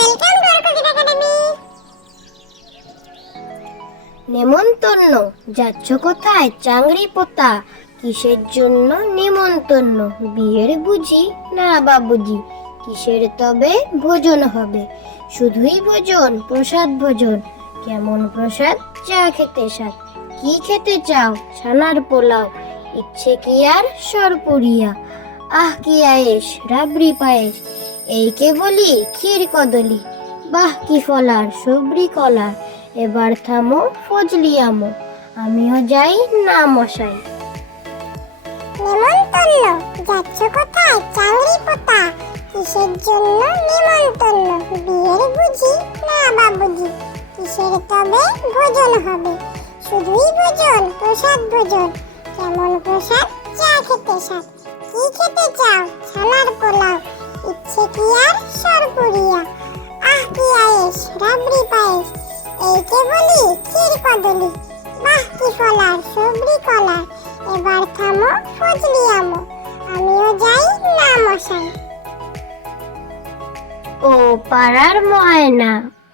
Welcome to our Kobita academy. নেমন্তন্ন যাচ্ছ কোথায় চাংড়ি পোতা? কিসের জন্য নেমন্তন্ন? বিয়ের বুঝি না বাবুজি? কিসের তবে ভোজন হবে? শুধুই ভোজন, প্রসাদ ভোজন। কেমন প্রসাদ? চা খেতে স্বাদ। কি খেতে চাও? ছানার পোলাও। ইচ্ছে কি আর সরপুরিয়া? আহ কি আয়েশ, রাবড়ি পায়েস। এই কে বলি ক্ষীর কদলি। বাহ কি ফলার, সবরি কলার। এবার থামো ফজলি আমো, আমিও যাই না মশাই। নেমন্তন্ন যাচ্ছ কোথায় চাংড়ি পোতা? কিসের জন্য নেমন্তন্ন? বিয়ের বুঝি না বাবুজি? কিসের তবে ভোজন হবে? শুধুই ভোজন, প্রসাদ ভোজন। কেমন প্রসাদ? চা খেতে স্বাদ। কি খেতে চাও? ছানার পোলাও। ইচ্ছে কি আর সরপুরিয়া? আহ কি আয়েশ, রাবড়ি পায়েস। এই কে বলি ক্ষীর কদলি। বাহ কি ফলার, সবরি কলার। এবার থামো ফজলি আমো, আমিও যাই না মশাই। ও পাড়ার ময়না,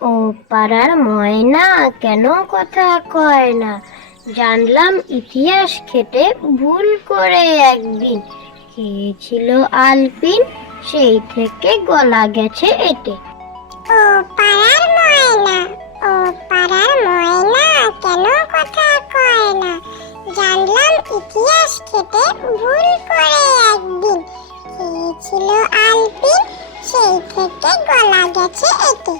ও পাড়ার ময়না, কেন কথা কয় না? জানলাম ইতিহাস খেটে ভুল করে একদিন। খেয়েছিল আলপিন, সেই থেকে গলা গেছে এটে। ও পাড়ার ময়না, ও পাড়ার ময়না, কেন কথা কয় না? জানলাম ইতিহাস খেটে ভুল করে একদিন। খেয়েছিল আলপিন, সেই থেকে গলা গেছে এতে।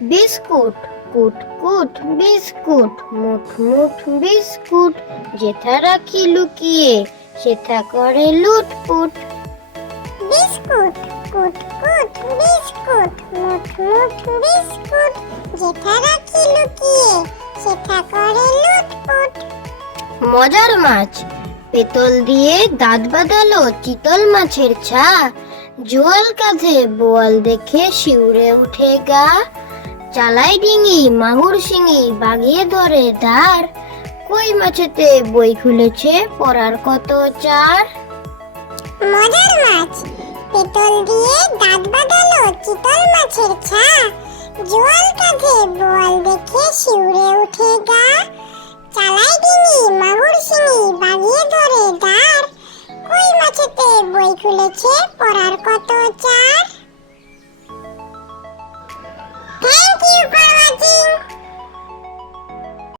বিস্কুট কুট কুট বিস্কুট, মুঠ মুঠ বিস্কুট। যেথা রাখি লুকিয়ে সেথা করে লুটপুট। বিস্কুট কুট কুট বিস্কুট, মুঠ মুঠ বিস্কুট। যেথা রাখি লুকিয়ে সেথা করে লুটপুট। মজার মাছ, পেতল দিয়ে দাঁত বাঁধালো চিতল মাছের ছা। জোয়াল কাঁধে বোয়াল দেখে শিউরে উঠে গা। চালাই ডিঙি মাগুর শিঙি বাগিয়ে ধরে দাঁড়। কই মাছেতে বই খুলেছে পড়ার কত চার। মজার মাছ, পেতল দিয়ে দাঁত বাঁধালো চিতল মাছের ছা। জোয়াল কাঁধে বোয়াল দেখে শিউরে উঠে গা। চালাই ডিঙি মাগুর শিঙি বাগিয়ে ধরে দাঁড়। কই মাছেতে বই খুলেছে পড়ার কত চার।